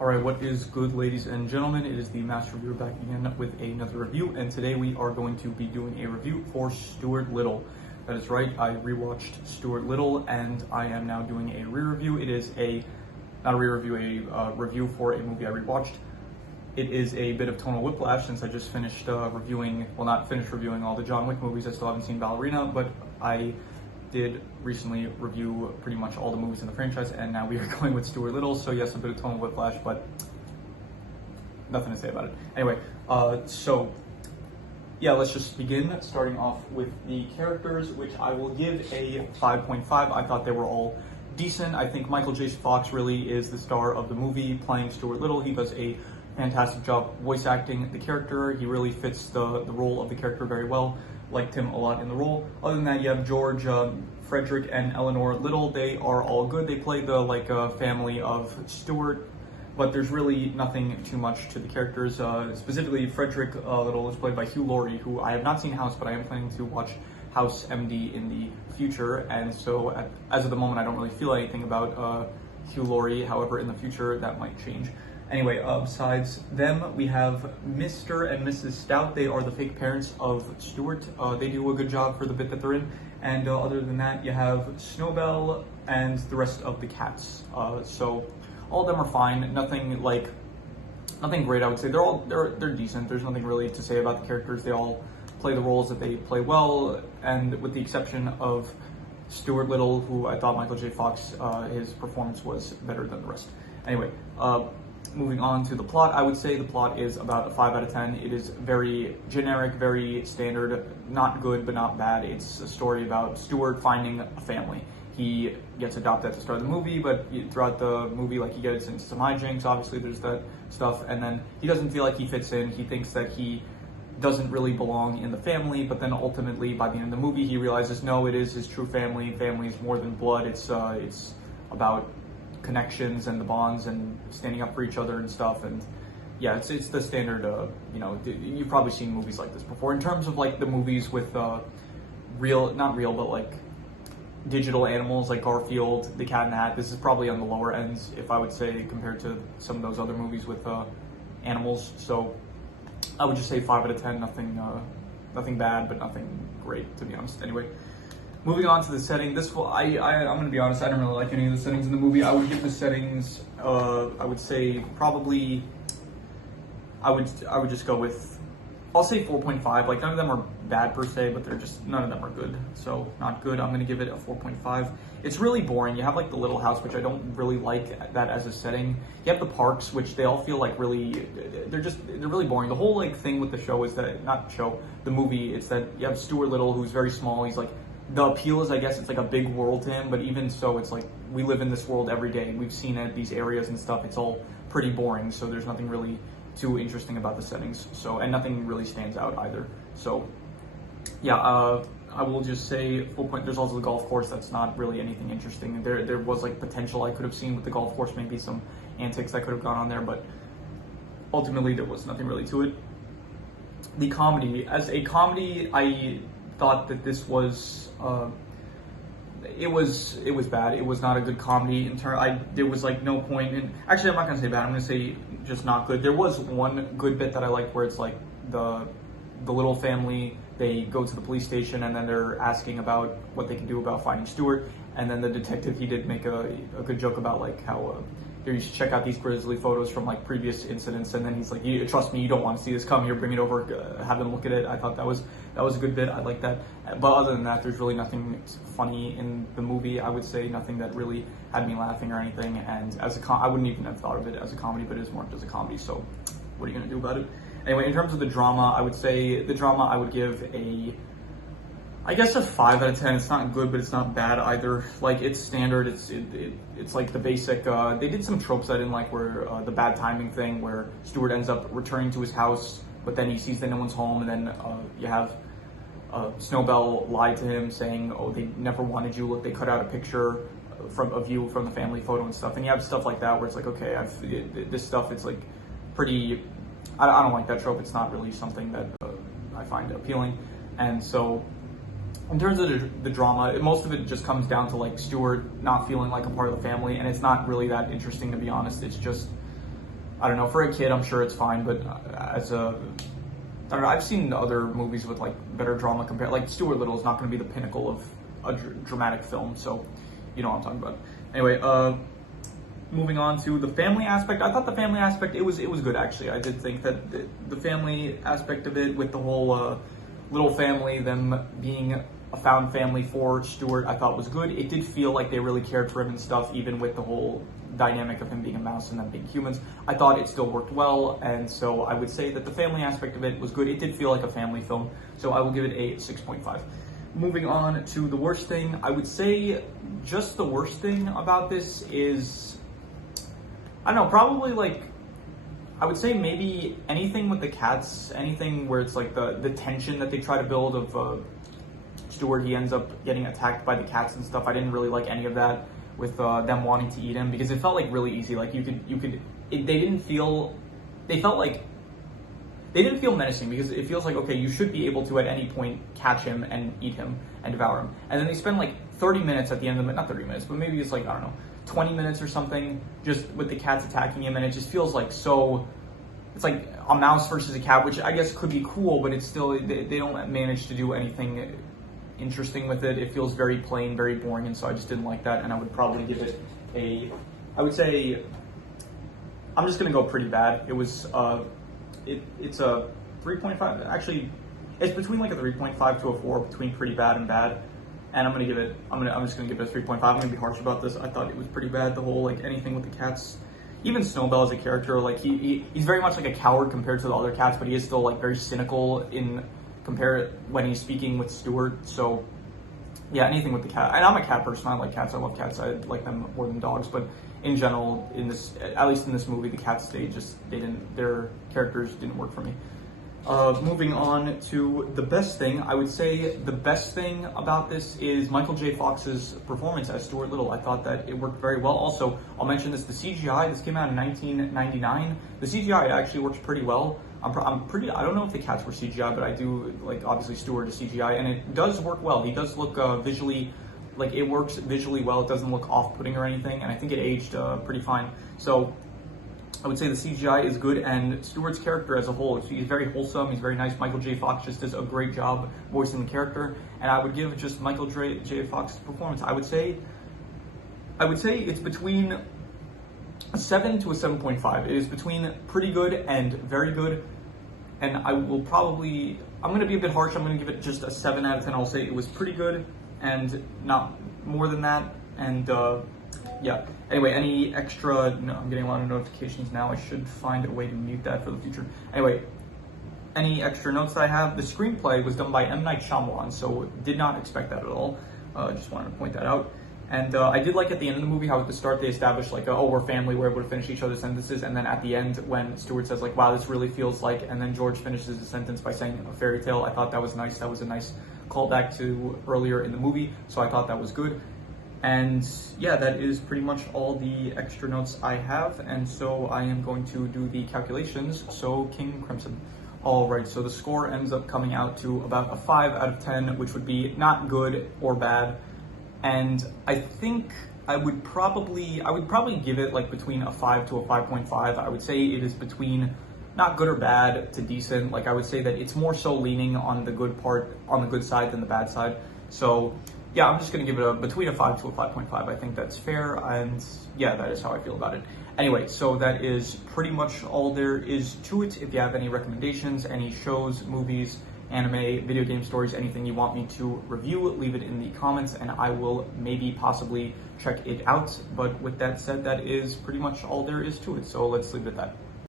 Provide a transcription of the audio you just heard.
Alright, what is good, ladies and gentlemen? It is the Master Reviewer back again with another review, and today we are going to be doing a review for Stuart Little. That is right, I rewatched Stuart Little, and I am now doing a re-review. It is not a re-review, a review for a movie I rewatched. It is a bit of tonal whiplash since I just finished reviewing, well, not finished reviewing all the John Wick movies. I still haven't seen Ballerina, but I did recently review pretty much all the movies in the franchise, and now we are going with Stuart Little. So yes, a bit of tonal whiplash, but nothing to say about it. Anyway, so yeah, let's just begin, starting off with the characters, which I will give a 5.5. I thought they were all decent. I think Michael J. Fox really is the star of the movie, playing Stuart Little. He does a fantastic job voice acting the character. He really fits the role of the character very well. Liked him a lot in the role. Other than that, you have George, Frederick, and Eleanor Little. They are all good. They play the family of Stuart, but there's really nothing too much to the characters. Specifically, Frederick Little is played by Hugh Laurie, who I have not seen House, but I am planning to watch House MD in the future. And so, as of the moment, I don't really feel anything about Hugh Laurie. However, in the future, that might change. Anyway, besides them, we have Mr. and Mrs. Stout. They are the fake parents of Stuart. They do a good job for the bit that they're in. And other than that, you have Snowbell and the rest of the cats. So all of them are fine. Nothing great, I would say. They're decent. There's nothing really to say about the characters. They all play the roles that they play well, and with the exception of Stuart Little, who I thought Michael J. Fox, his performance was better than the rest. Anyway, moving on to the plot, I would say the plot is about a 5 out of 10. It is very generic, very standard, not good but not bad. It's a story about Stuart finding a family. He gets adopted at the start of the movie, but throughout the movie, he gets into some hijinks. Obviously, there's that stuff, and then he doesn't feel like he fits in. He thinks that he doesn't really belong in the family, but then ultimately, by the end of the movie, he realizes, no, it is his true family. Family is more than blood. It's about connections and the bonds and standing up for each other and stuff. And yeah, it's the standard, you've probably seen movies like this before. In terms of the movies with not real, but digital animals like Garfield, The Cat in the Hat, this is probably on the lower ends, if I would say, compared to some of those other movies with animals. So I would just say 5 out of 10, nothing bad, but nothing great, to be honest. Anyway, moving on to the setting, I'm going to be honest, I don't really like any of the settings in the movie. I would give the settings, I would say probably, I would just go with, I'll say 4.5. None of them are bad per se, but none of them are good. So not good. I'm going to give it a 4.5. It's really boring. You have the little house, which I don't really like that as a setting. You have the parks, which they all feel really, they're really boring. The whole thing with the show is that, the movie, it's that you have Stuart Little, who's very small. He's the appeal is, I guess, it's a big world to him, but even so, it's we live in this world every day. We've seen it, these areas and stuff. It's all pretty boring, so there's nothing really too interesting about the settings. So, and nothing really stands out either. So, yeah, I will just say full point. There's also the golf course. That's not really anything interesting. There was potential I could have seen with the golf course, maybe some antics that could have gone on there, but ultimately there was nothing really to it. The comedy, as a comedy, I thought that this was it was bad. It was not a good comedy there was no point in, actually I'm not gonna say bad, I'm gonna say just not good. There was one good bit that I liked where it's the little family, they go to the police station and then they're asking about what they can do about finding Stuart, and then the detective, he did make a good joke about how you should check out these grisly photos from previous incidents, and then he's trust me, you don't want to see this come here, bring it over, have them look at it. I thought that was a good bit. I like that. But other than that, there's really nothing funny in the movie. I would say nothing that really had me laughing or anything, and I wouldn't even have thought of it as a comedy, but it is marked as a comedy, so what are you going to do about it? Anyway, in terms of the drama, I would say the drama I would give I guess a 5 out of 10. It's not good, but it's not bad either. It's standard. It's the basic. They did some tropes I didn't like, where the bad timing thing, where Stuart ends up returning to his house, but then he sees that no one's home, and then you have Snowbell lie to him, saying, "Oh, they never wanted you. Look, they cut out a picture of you from the family photo and stuff." And you have stuff like that, where it's okay, this stuff. It's pretty. I don't like that trope. It's not really something that I find appealing, and so. In terms of the drama, most of it just comes down to Stuart not feeling like a part of the family, and it's not really that interesting, to be honest. It's just I don't know, for a kid, I'm sure it's fine, but as a, I don't know, I've seen other movies with like better drama compared, like Stuart Little is not going to be the pinnacle of a dramatic film, so you know what I'm talking about. Anyway, moving on to the family aspect, I thought the family aspect, it was good actually. I did think that the family aspect of it with the whole little family, them being a found family for Stuart, I thought was good. It did feel like they really cared for him and stuff, even with the whole dynamic of him being a mouse and them being humans. I thought it still worked well, and so I would say that the family aspect of it was good. It did feel like a family film, so I will give it a 6.5. Moving on to the worst thing, I would say just the worst thing about this is, I don't know, probably like, I would say maybe anything with the cats, anything where it's like the tension that they try to build of Stuart, he ends up getting attacked by the cats and stuff. I didn't really like any of that with them wanting to eat him, because it felt like really easy. Like they didn't feel menacing, because it feels like, okay, you should be able to at any point catch him and eat him and devour him. And then they spend like 30 minutes at the end of it, not 30 minutes, but maybe it's like, I don't know, 20 minutes or something, just with the cats attacking him, and it just feels like so, it's like a mouse versus a cat, which I guess could be cool, but it's still, they don't manage to do anything interesting with it. It feels very plain, very boring, and so I just didn't like that, and I would probably give it I would say, I'm just gonna go pretty bad. It was, it's a 3.5, actually, it's between like a 3.5 to a 4, between pretty bad and bad, and I'm just gonna give it a 3.5. I'm gonna be harsh about this. I thought it was pretty bad, the whole, like, anything with the cats. Even Snowbell as a character, like, he's very much like a coward compared to the other cats, but he is still, like, very cynical when he's speaking with Stuart. So yeah, anything with the cat, and I'm a cat person. I like cats. I love cats. I like them more than dogs. But in general, at least in this movie, the cats, their characters didn't work for me. Moving on to the best thing, I would say the best thing about this is Michael J. Fox's performance as Stuart Little. I thought that it worked very well. Also, I'll mention this, the CGI, this came out in 1999. The CGI actually works pretty well. I don't know if the cats were CGI, but I do, like, obviously Stuart is CGI, and it does work well. He does look visually, like, it works visually well. It doesn't look off-putting or anything, and I think it aged pretty fine. So I would say the CGI is good, and Stuart's character as a whole, he's very wholesome, he's very nice. Michael J. Fox just does a great job voicing the character, and I would give just Michael J. Fox's performance, I would say it's between a 7 to a 7.5. It is between pretty good and very good, and I'm going to be a bit harsh. I'm going to give it just a 7 out of 10. I'll say it was pretty good and not more than that, and yeah. Anyway, any extra, no, I'm getting a lot of notifications now. I should find a way to mute that for the future. Anyway, any extra notes that I have, the screenplay was done by M. Night Shyamalan, so did not expect that at all. Just wanted to point that out. And I did like at the end of the movie how at the start they established like, oh, we're family, we're able to finish each other's sentences, and then at the end when Stuart says like, wow, this really feels like, and then George finishes the sentence by saying a fairy tale. I thought that was nice. That was a nice callback to earlier in the movie, so I thought that was good. And yeah, that is pretty much all the extra notes I have, and so I am going to do the calculations. So King Crimson. All right, so the score ends up coming out to about a 5 out of 10, which would be not good or bad. And I think I would probably give it like between a 5 to a 5.5. I would say it is between not good or bad to decent. Like I would say that it's more so leaning on the good side than the bad side. So yeah, I'm just gonna give it between a 5 to a 5.5. I think that's fair, and yeah, that is how I feel about it. Anyway, so that is pretty much all there is to it. If you have any recommendations, any shows, movies, anime, video game stories, anything you want me to review, leave it in the comments and I will maybe possibly check it out. But with that said, that is pretty much all there is to it. So let's leave it at that.